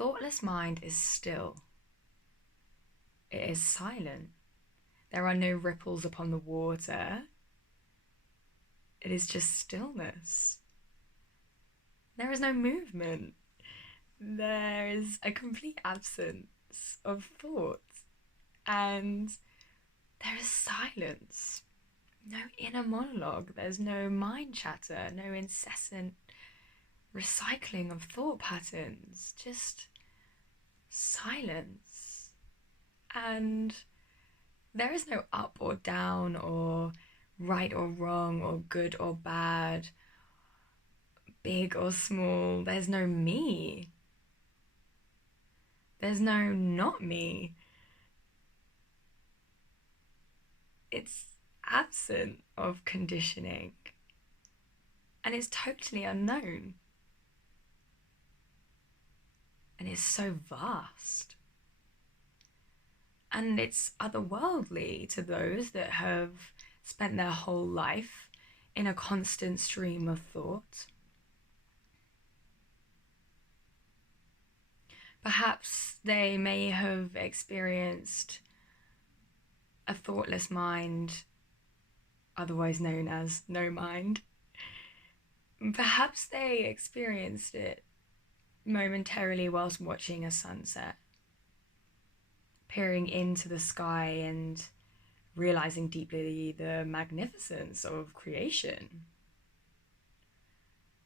thoughtless mind is still. It is silent. There are no ripples upon the water. It is just stillness. There is no movement. There is a complete absence of thought. And there is silence. No inner monologue. There's no mind chatter, no incessant recycling of thought patterns. Just silence. And there is no up or down or right or wrong or good or bad, big or small. There's no me. There's no not me. It's absent of conditioning and it's totally unknown and it's so vast. And it's otherworldly to those that have spent their whole life in a constant stream of thought. Perhaps they may have experienced a thoughtless mind, otherwise known as no mind. Perhaps they experienced it momentarily whilst watching a sunset, peering into the sky and realizing deeply the magnificence of creation.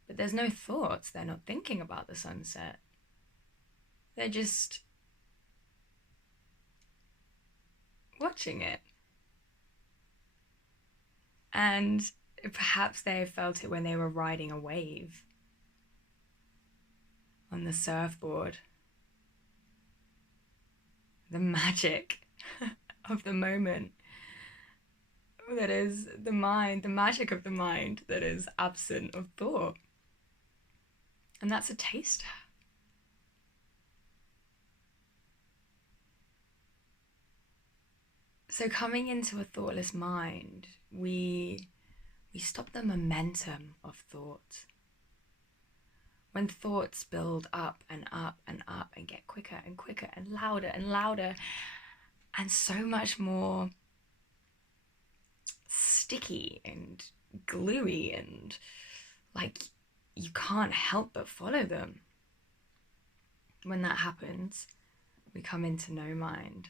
But there's no thoughts, they're not thinking about the sunset. They're just watching it. And perhaps they felt it when they were riding a wave on the surfboard. The magic of the moment that is the mind, the magic of the mind that is absent of thought. And that's a taster. So coming into a thoughtless mind, we stop the momentum of thought. When thoughts build up and up and up and get quicker and quicker and louder and so much more sticky and gluey and like you can't help but follow them. When that happens, we come into no mind.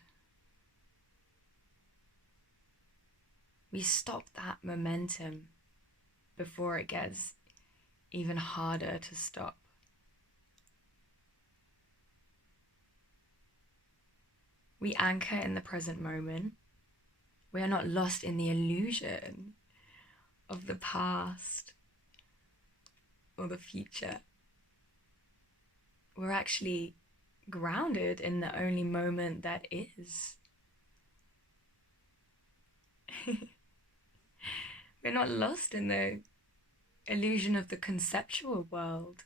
We stop that momentum before it gets even harder to stop. We anchor in the present moment. We are not lost in the illusion of the past or the future. We're actually grounded in the only moment that is. We're not lost in the illusion of the conceptual world,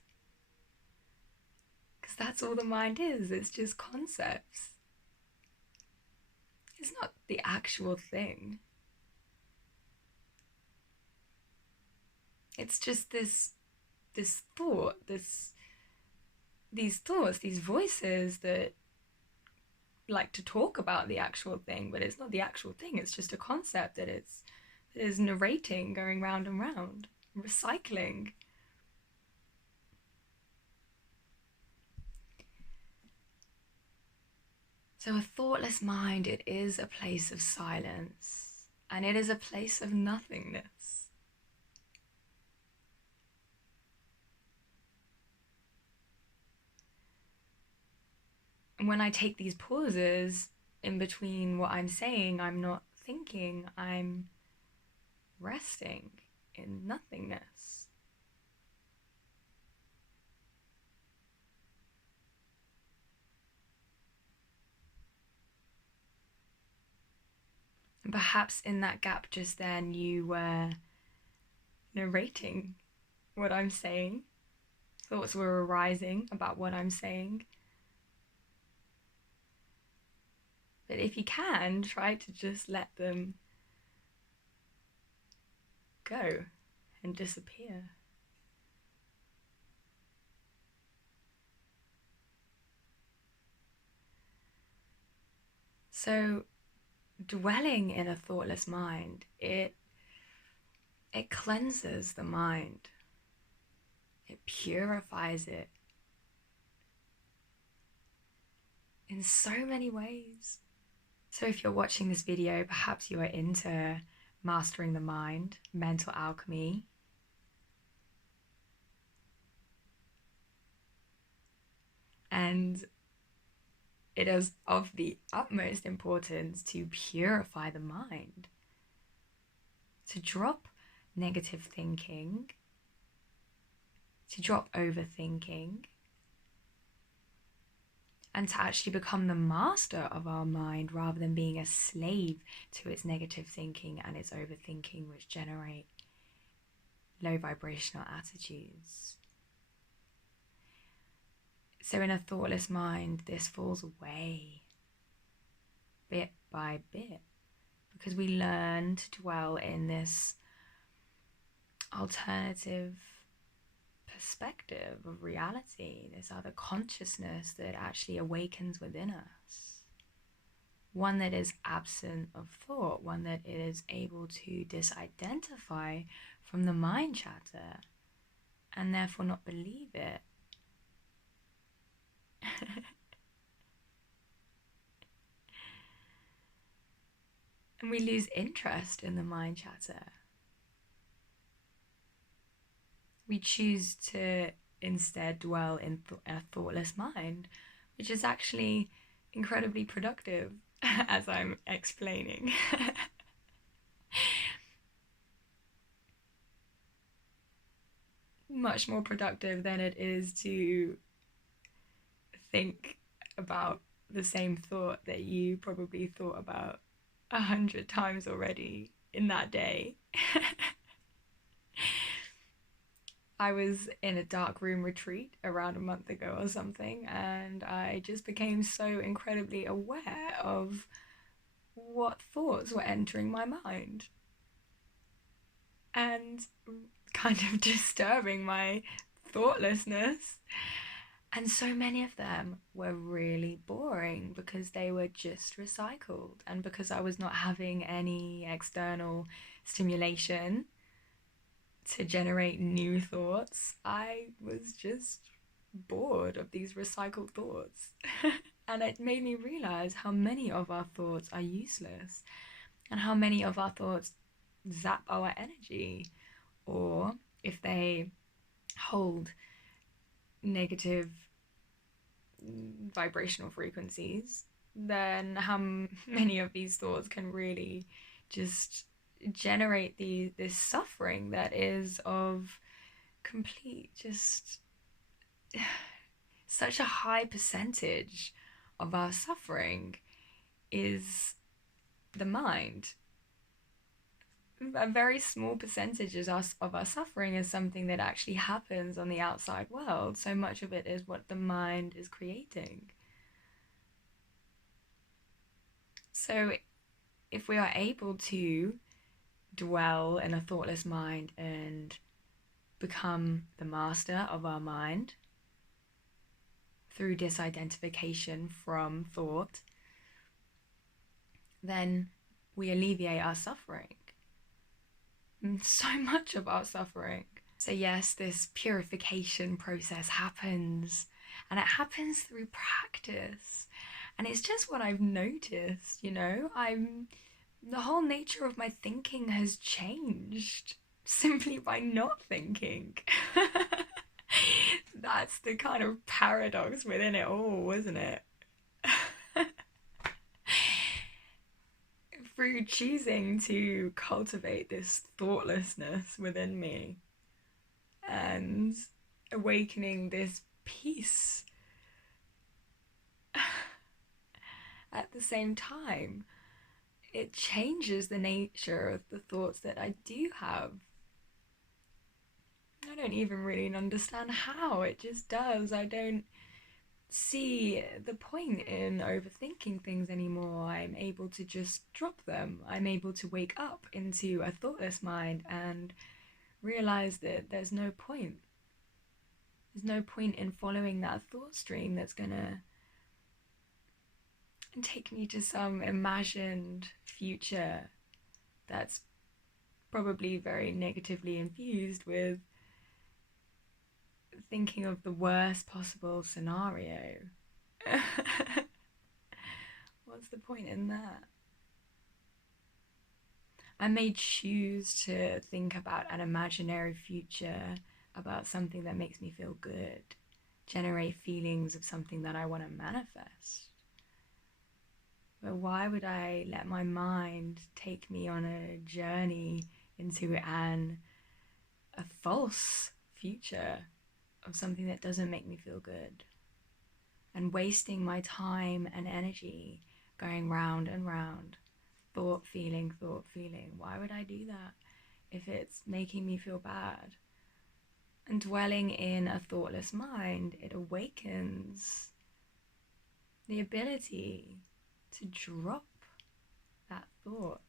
because that's all the mind is. It's just concepts. It's not the actual thing. It's just this thought, these thoughts, these voices that like to talk about the actual thing, but it's not the actual thing. It's just a concept that is narrating, going round and round, recycling. So a thoughtless mind, it is a place of silence, and it is a place of nothingness. And when I take these pauses in between what I'm saying, I'm not thinking, I'm resting in nothingness. And perhaps in that gap just then you were narrating what I'm saying. Thoughts were arising about what I'm saying. But if you can, try to just let them go and disappear. So dwelling in a thoughtless mind, it cleanses the mind. It purifies it in so many ways. So if you're watching this video, perhaps you are into mastering the mind, mental alchemy. And it is of the utmost importance to purify the mind, to drop negative thinking, to drop overthinking, and to actually become the master of our mind rather than being a slave to its negative thinking and its overthinking, which generate low vibrational attitudes. So in a thoughtless mind, this falls away bit by bit because we learn to dwell in this alternative perspective of reality, this other consciousness that actually awakens within us. One that is absent of thought, one that is able to disidentify from the mind chatter and therefore not believe it. And we lose interest in the mind chatter. We choose to instead dwell in a thoughtless mind, which is actually incredibly productive, as I'm explaining. Much more productive than it is to think about the same thought that you probably thought about 100 times already in that day. I was in a dark room retreat around a month ago or something, and I just became so incredibly aware of what thoughts were entering my mind and kind of disturbing my thoughtlessness. And so many of them were really boring because they were just recycled, and because I was not having any external stimulation to generate new thoughts, I was just bored of these recycled thoughts. And it made me realize how many of our thoughts are useless and how many of our thoughts zap our energy, or if they hold negative vibrational frequencies, then how many of these thoughts can really just generate this suffering that is of complete just such a high percentage of our suffering is the mind. A very small percentage of our suffering is something that actually happens on the outside world. So much of it is what the mind is creating. So if we are able to dwell in a thoughtless mind and become the master of our mind through disidentification from thought, then we alleviate our suffering. So much of our suffering. So yes, this purification process happens, and it happens through practice. And it's just what I've noticed, the whole nature of my thinking has changed simply by not thinking. That's the kind of paradox within it all, isn't it? Through choosing to cultivate this thoughtlessness within me and awakening this peace at the same time, it changes the nature of the thoughts that I do have. I don't even really understand how, it just does. I don't see the point in overthinking things anymore. I'm able to just drop them. I'm able to wake up into a thoughtless mind and realize that there's no point. There's no point in following that thought stream that's gonna and take me to some imagined future that's probably very negatively infused with thinking of the worst possible scenario. What's the point in that? I may choose to think about an imaginary future, about something that makes me feel good, generate feelings of something that I want to manifest. But why would I let my mind take me on a journey into a false future of something that doesn't make me feel good? And wasting my time and energy going round and round, thought, feeling, thought, feeling. Why would I do that if it's making me feel bad? And dwelling in a thoughtless mind, it awakens the ability to drop that thought.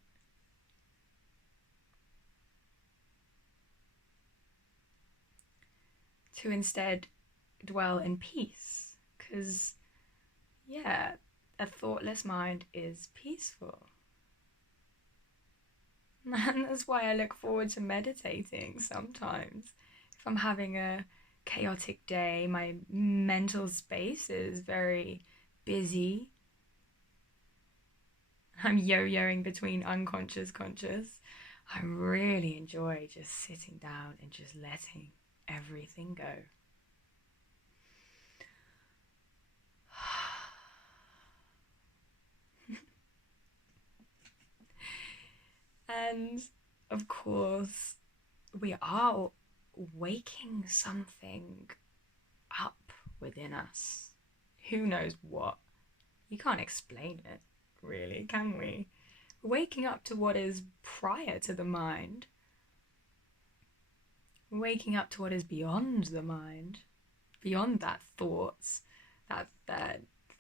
To instead dwell in peace. Because, yeah, a thoughtless mind is peaceful. And that's why I look forward to meditating sometimes. If I'm having a chaotic day, my mental space is very busy. I'm yo-yoing between unconscious, conscious. I really enjoy just sitting down and just letting everything go. And of course, we are waking something up within us. Who knows what? You can't explain it, really, can we? Waking up to what is prior to the mind, waking up to what is beyond the mind, beyond that thoughts, that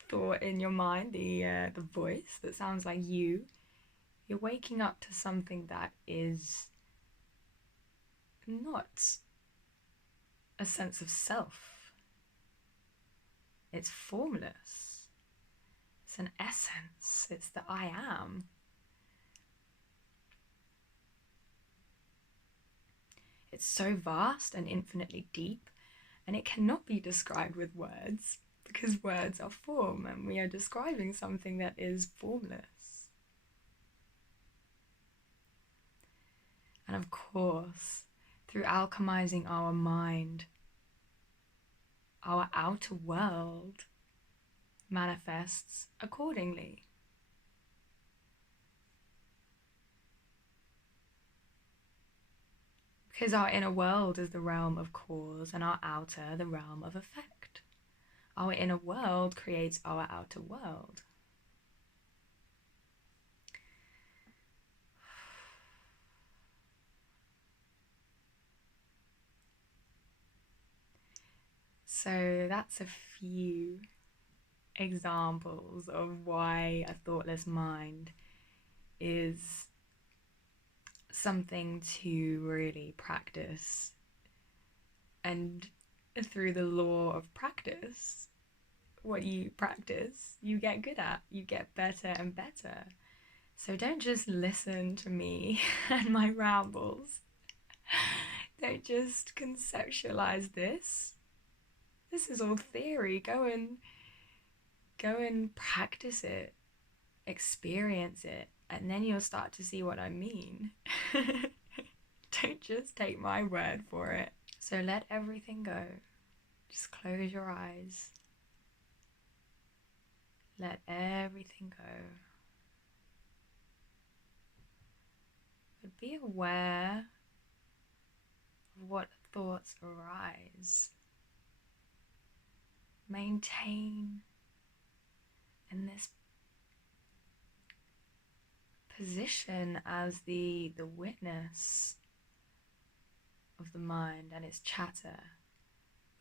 thought in your mind, the voice that sounds like you. You're waking up to something that is not a sense of self. It's formless. It's an essence. It's the I am. It's so vast and infinitely deep, and it cannot be described with words because words are form, and we are describing something that is formless. And of course, through alchemizing our mind, our outer world manifests accordingly. Because our inner world is the realm of cause and our outer the realm of effect. Our inner world creates our outer world. So that's a few examples of why a thoughtless mind is something to really practice. And through the law of practice, what you practice, you get good at, you get better and better. So don't just listen to me and my rambles. Don't just conceptualize this. This is all theory. Go and practice it, experience it, and then you'll start to see what I mean. Don't just take my word for it. So let everything go. Just close your eyes. Let everything go. But be aware of what thoughts arise. Maintain in this position as the witness of the mind and its chatter,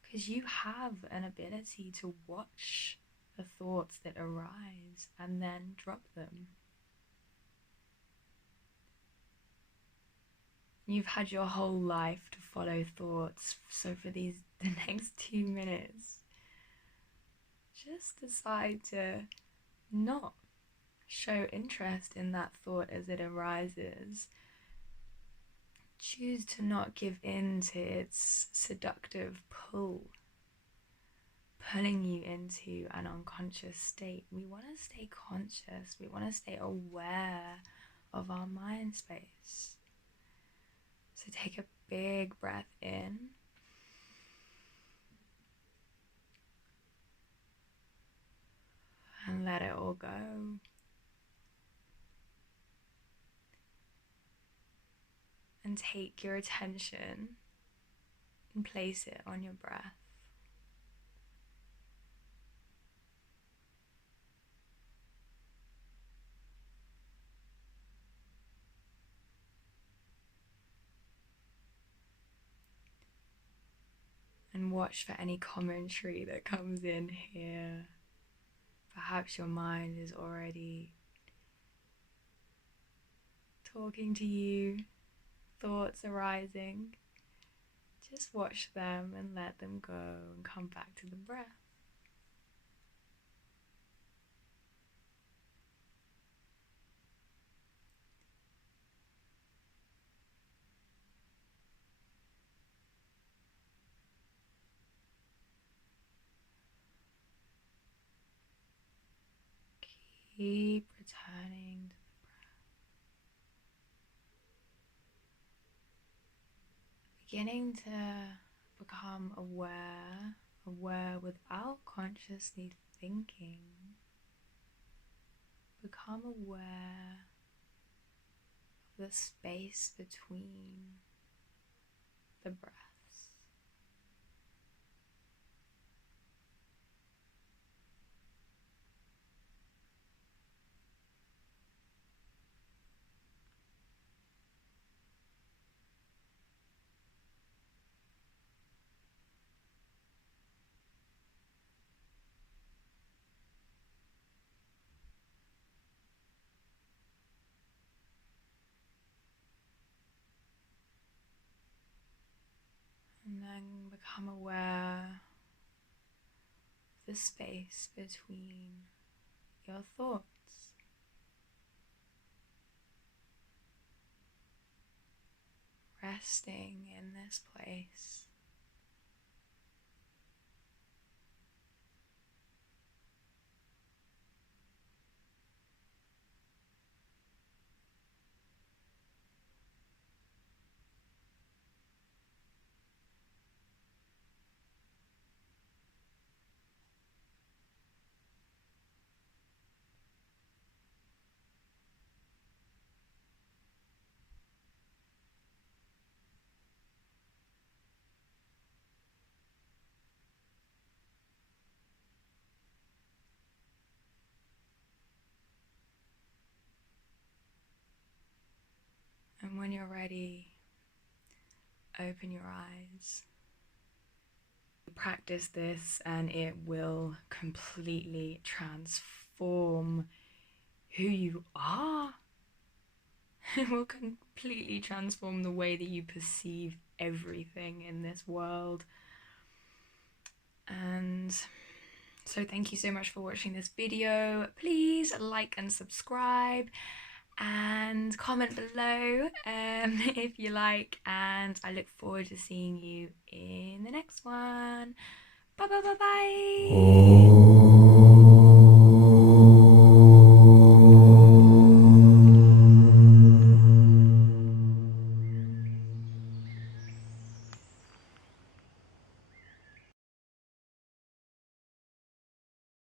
because you have an ability to watch the thoughts that arise and then drop them. You've had your whole life to follow thoughts, so for the next 2 minutes, just decide to not show interest in that thought as it arises. Choose to not give in to its seductive pull, pulling you into an unconscious state. We want to stay conscious, we want to stay aware of our mind space. So take a big breath in. And let it all go. And take your attention and place it on your breath. And watch for any commentary that comes in here. Perhaps your mind is already talking to you, thoughts arising. Just watch them and let them go and come back to the breath. Keep returning to the breath. Beginning to become aware without consciously thinking. Become aware of the space between the breaths. And then become aware of the space between your thoughts. Resting in this place. And when you're ready, open your eyes. Practice this and it will completely transform who you are. It will completely transform the way that you perceive everything in this world. And so thank you so much for watching this video. Please like and subscribe and comment below if you like, and I look forward to seeing you in the next one. Bye bye bye bye.